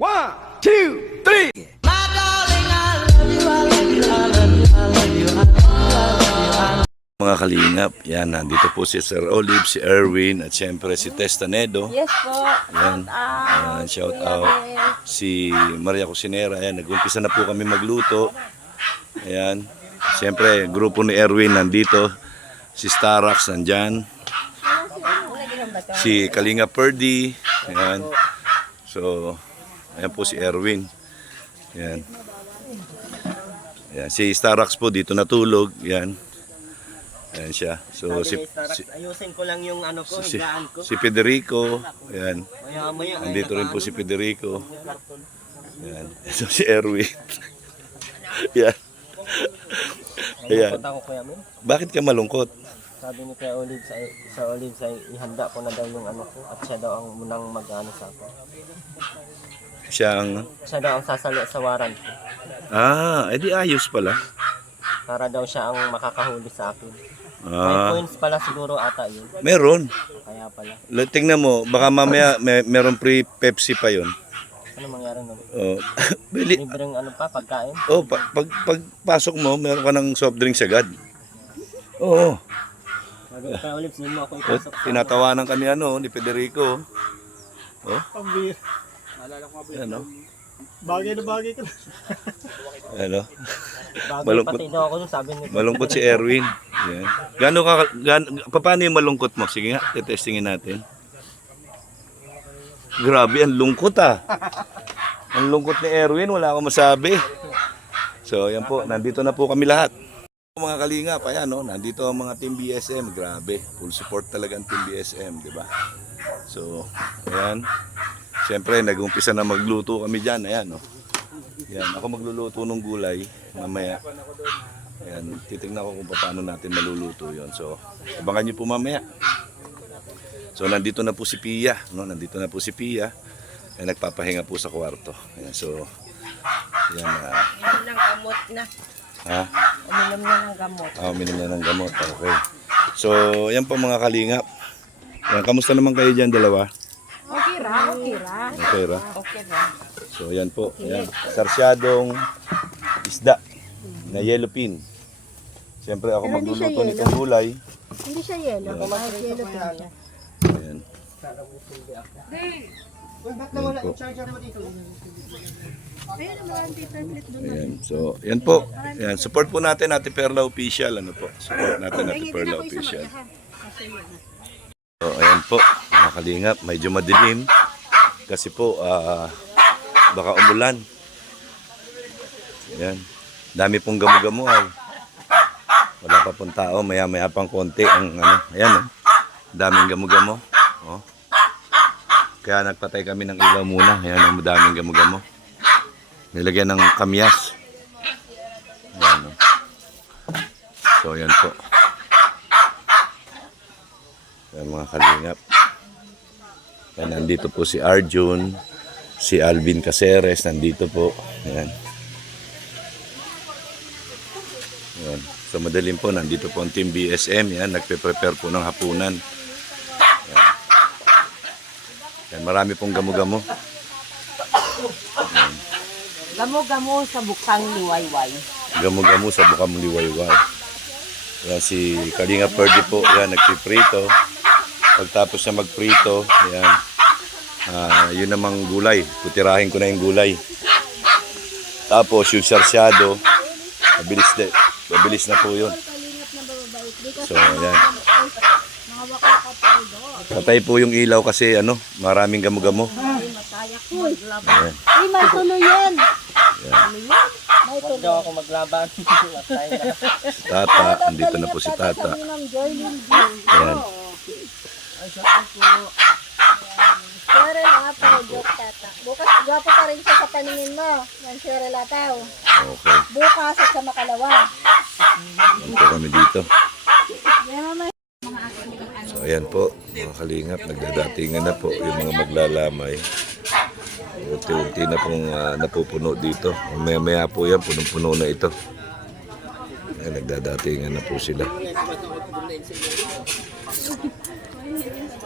One, two, three. Mga kalingap, yan, nandito po si Sir Olive, si Erwin, at siyempre si Testanedo. Yes po. Yan, Out. shout out. Si Maria Cusinera, yan, nag-umpisa na po kami magluto. Ayan, siyempre, grupo ni Erwin nandito. Si Starax nandyan. Si Kalinga Perdi. Ayan. So, ayan po si Erwin. Ayan. Ayan. Si Starax po dito natulog. Ayan. Ayan siya. So, Ayusin ko lang yung ano ko, higaan ko. si Federico. Ayan. Maya-maya. Andito rin po si Federico. Ayan. Ito si Erwin. Ayan. Ayan. Malungkot ako, Kuya Min. Bakit ka malungkot? Sabi ni Kuya Olive sa Olive sa ihanda ko na daw yung ano ko at siya daw ang munang mag-ano sa akin. Siya daw ang sasali sa warrant ko. Edi ayos pala. Para daw siya ang makakahuli sa akin. May points pala siguro ata yun. Meron. Kaya pala. Tingnan mo, baka mamaya meron free Pepsi pa yon. Ano mangyari nun? Oh, bili. Libreng ano pa, pagkain? Oh, pagpasok mo, meron ka ng soft drinks agad. Oo. Sabi ni Kuya Olive, sino mo ako ipasok sa Tinatawanan kami ni Federico. Oh. Pambira. Ano? Bagay na bagay ka. Ano? bagay. Malungkot. Pati daw ako dun, sabi ni Malungkot si Erwin. Yan. Paano yung malungkot mo? Sige nga, testingin natin. Grabe, ang lungkot Ang lungkot ni Erwin, wala akong masabi. So, yan po, nandito na po kami lahat. Mga kalingap, ayan, nandito ang mga Team BSM. Grabe, full support talaga ang Team BSM, di ba? So, ayan. Siyempre, nag-umpisa na magluto kami dyan. Ayan, Yan, ako magluluto ng gulay mamaya. Ayan, titingnan ko kung paano natin maluluto yon. So, abangan nyo po mamaya. So, nandito na po si Pia. Nandito na po si Pia. Ayan, nagpapahinga po sa kwarto. Ayan, so, ayan. Uminom ng gamot na. Ha? Uminom na ng gamot. Uminom na ng gamot. Okay. So, ayan po mga kalingap. Ayan, kamusta naman kayo dyan, dalawa? Okay ra, okay ra. Okay, ra? Okay ra. So, ayan po. Ayan. Sarsyadong isda na yellow pin. Siyempre, ako magluluto nitong gulay. Hindi siya yellow. Kahit yellow din siya. Ayan. Ayan po. Ayun ang mga anti-tablet doon. Ayan. So, yan po. Ayan. Support po natin Ate Perla Official. Ano po? Support natin Ate Perla Official. So, ayan po. Mga kalingap, medyo madilim. Kasi po, baka umulan. Ayan. Dami pong gamo-gamo ay. Wala pa pong tao. Maya-maya pang konti. Ayan. Daming gamo-gamo. Oh. Kaya nagpatay kami ng ilaw muna. Ayan, ang daming gamo-gamo. Nilagyan ng kamyas. Ayan. So, ayan po. Ayan mga kalingap. Ayan, nandito po si Arjun. Si Alvin Caceres. Nandito po. Ayan. Ayan. So, madaling po. Nandito po ang Team BSM. Ayan, nagpe-prepare po ng hapunan. Ayan, marami pong gamo-gamo. Gamo-gamo sa bukang liwayway. Gamo-gamo sa bukang liwayway. Ayan, si Kalinga Perdi po. Ayan, nagpiprito. Pagtapos na magprito, ayan, yun namang gulay. Putirahin ko na yung gulay. Tapos yung sarsyado, mabilis na po yun. So, ayan. Patay po yung ilaw kasi maraming gamo-gamo. Ayan. Ay, may tuloy yan. Huwag daw ako maglaban. Tata, andito na po si Tata. Ayan. Cheryl Apo, joke tata. Bukas gwapo pa rin siya sa paningin mo. Yan Cheryl Ataw. Okay. Bukas at sa Makalawa. Ayan po kami dito. Yan mama. So, ayan po, mga kalingap, nagdadatingan na po yung mga maglalamay. Unti-unti na pong napupuno dito. Maya-maya po yan, punong-puno na ito. Ayan, nagdadatingan na po sila.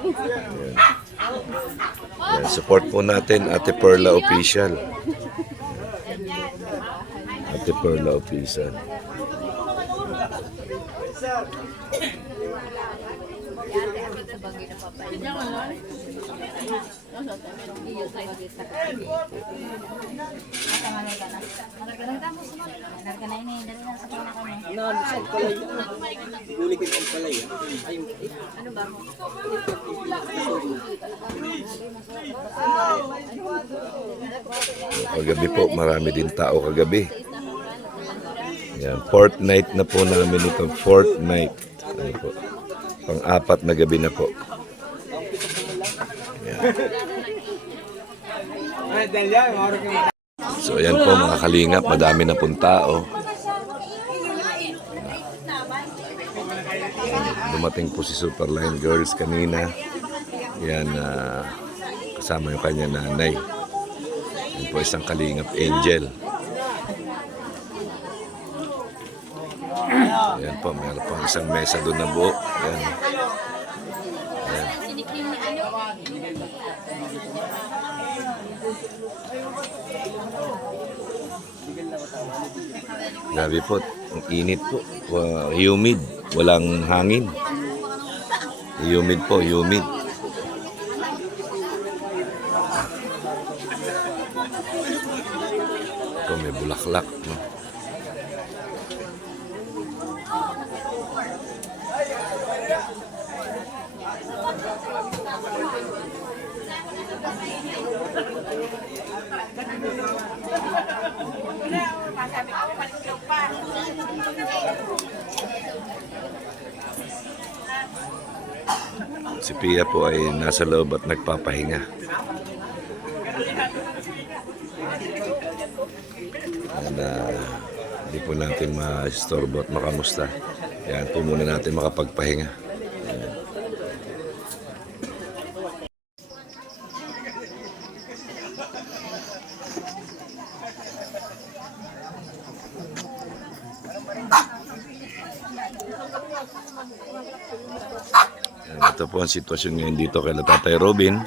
Ayan. Yan, support po natin Ate Perla Official. Ate Perla Official. Kagabi po, marami din tao kagabi. Yan, fourth night na po namin ito. Fourth night. Ano po? Pang-apat na gabi na po. Yan. So yan po mga kalingap, madami na pong tao. Dumating po si Superline Girls kanina. Yan, kasama yung kanya nanay. Yan po isang kalingap angel. Yan po, meron po isang mesa doon na buo. Yan. Yan. Grabe po, ang init po. Humid, walang hangin. Humid po, humid. Ito may bulaklak, no? Si Pia po ay nasa loob at nagpapahinga. Hindi po natin ma-istorbo at makamusta. Yan po muna natin makapagpahinga. Yan. Ito po ang sitwasyon ngayon dito kay Tatay Robin.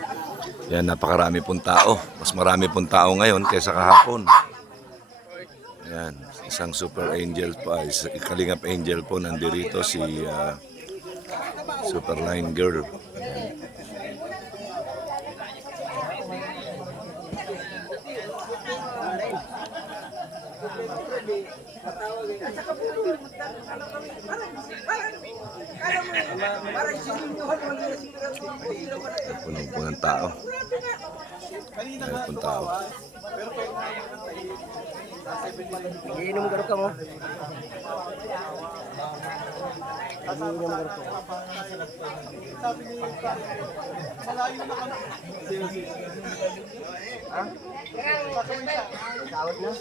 Yan, napakarami pong tao. Mas marami pong tao ngayon kaysa kahapon. Yan, isang super angel pa, kalingap angel po nandirito si Superline Girl. Punong po ng tao. Meron pong tao. Iinom garo ka mo. Iinom garo ka. Ha? Tawag na?